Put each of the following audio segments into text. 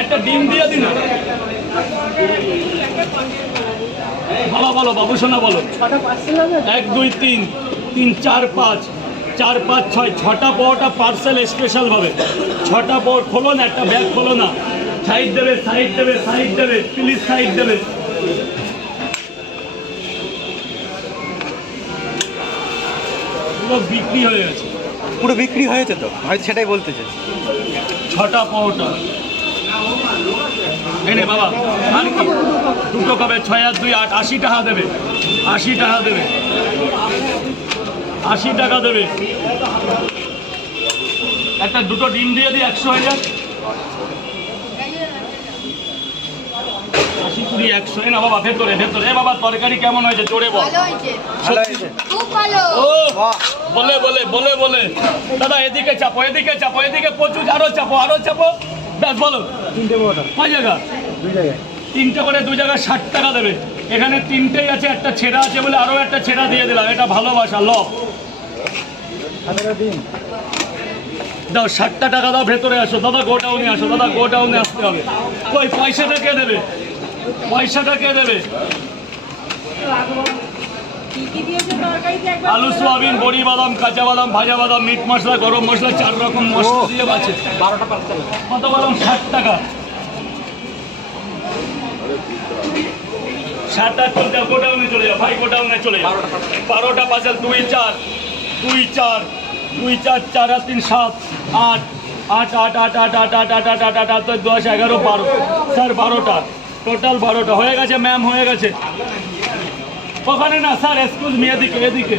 একটা ডিম দিয়ে দিন। বলো বলো বাবু সোনা বলো। এক দুই তিন তিন চার পাঁচ। চার পাঁচ ছয় ছটা পাওয়াটা পার্সেল স্পেশাল ভাবে। ছটা পাওয়ার খোলো না একটা ব্যাগ খোলো না। সাইড দেবে সাইড দেবে সাইড দেবে প্লিজ সাইড দেবে। পুরো বিক্রি হয়ে গেছে। পুরো বিক্রি হয়েছে তো? হয়তো সেটাই বলতে চাই ছটা পাওয়াটা এনে বাবা আর কি? দুটো কবে ছয় আর দুই আট আশি টাকা দেবে আশি টাকা দেবে আশি টাকা দেবে। একটা দুটো ডিম দিয়ে দিই একশো হয়ে যাক। আশি কুড়ি একশো। এ না বাবা ভেতরে ভেতরে। এ বাবা তরকারি কেমন হয়েছে? জোরে বল। ভালো হয়েছে। ভালো হয়েছে। খুব ভালো। ও বাহ বলে বলে বলে বলে। দাদা এদিকে চাপো এদিকে চাপো এদিকে প্রচুর আরও চাপো আরও চাপো। ব্যাস বলো। তিনটে কয় জায়গা? দুই জায়গায়। তিনটে করে দু জায়গায় ষাট টাকা দেবে। এখানে তিনটেই আছে একটা ছেঁড়া আছে বলে আরও একটা ছেঁড়া দিয়ে দিলাম। এটা ভালোবাসা ল। দাও ষাটটা টাকা দাও ভেতরে আসো। দাদা গোডাউনে আসো। দাদা গোডাউনে আসতে হবে। কই পয়সাটা কে দেবে? পয়সাটা কে দেবে? আলু সোয়াবিন বড়ি বাদাম কাঁচা বাদাম ভাজা বাদাম মিট মশলা গরম মশলা চার রকম মশলা দিয়ে আছে বারোটা কত বাদাম ষাট টাকা ষাটটা চলে যাও গোডাউনে চলে যাও ভাই গোডাউনে চলে যাও বারোটা পাঁচাল দুই চার দুই চার দুই চার চার আর তিন সাত আট আট আট আট আট আট আট আট আট আট আট আট আট দশ এগারো বারো স্যার বারোটা টোটাল বারোটা হয়ে গেছে ম্যাম হয়ে গেছে ওখানে না স্যার এক্সকিউজ মি এদিকে এদিকে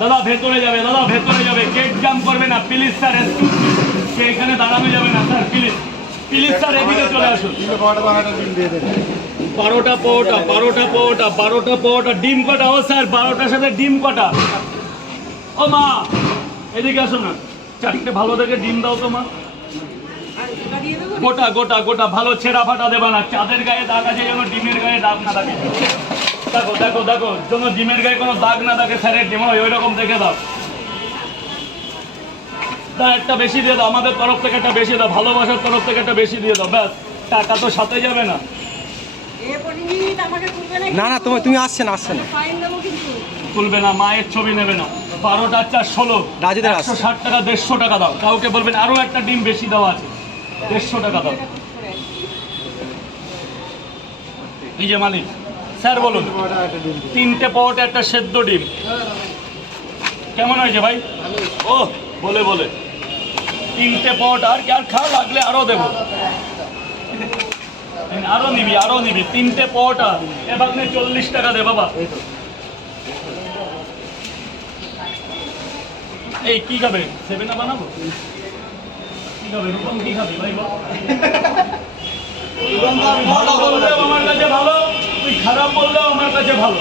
দাদা, ভেতরে যাবে, দাদা, ভেতরে যাবে। গেট জাম করবে না প্লিজ স্যার এক্সকিউজ মি সে এখানে দাঁড়ানো যাবে না স্যার প্লিজ প্লিজ স্যার এদিকে চলে আসুন। বারোটা পাওয়াটা বারোটা পাওয়াটা বারোটা পাওয়াটা ডিম কটা? ও স্যার বারোটার সাথে ডিম কটা? ও মা, এদিকে আসো না। চারটে ভালো দেখে ডিম দাও তো মা। গোটা গোটা গোটা ভালো ছেঁড়া ফাটা দেবে না। চাঁদের গায়ে দাগ আছে যেন ডিমের গায়ে দাগ না থাকে দেখো দেখো দেখো যেন ডিমের গায়ে কোনো দাগ না থাকে স্যারের ডিম হয় ওই রকম দেখে দাও। তা একটা বেশি দিয়ে দাও আমাদের তরফ থেকে একটা বেশি দাও ভালোবাসার তরফ থেকে একটা বেশি দিয়ে দাও ব্যাস টাকা তো সাথে যাবে না। না না তোমার তুমি আসছে না আসছে না। তুলবে না মায়ের ছবি নেবে না। বারোটা চার ষোলো রাজুদের একশো ষাট টাকা দেড়শো টাকা দাও। কাউকে বলবেন আরও একটা ডিম বেশি দেওয়া আছে। দেড়শো টাকা দাও। এই যে মালিক, স্যার বলুন, তিনটে পাওয়াটা একটা সেদ্ধ ডিম। কেমন হয়েছে ভাই? ও, বলে বলে। তিনটে পাওয়াটা আর আর খাওয়া লাগলে আরও দেবো। আরও নিবি আরও নিবি। তিনটে পাওয়াটা এবার চল্লিশ টাকা দে বাবা। এই, কি খাবে? সেভেন বানাবো? রূপম কি খাবে ভাই বল। ভালো বললেও আমার কাছে ভালো তুই খারাপ বললেও আমার কাছে ভালো।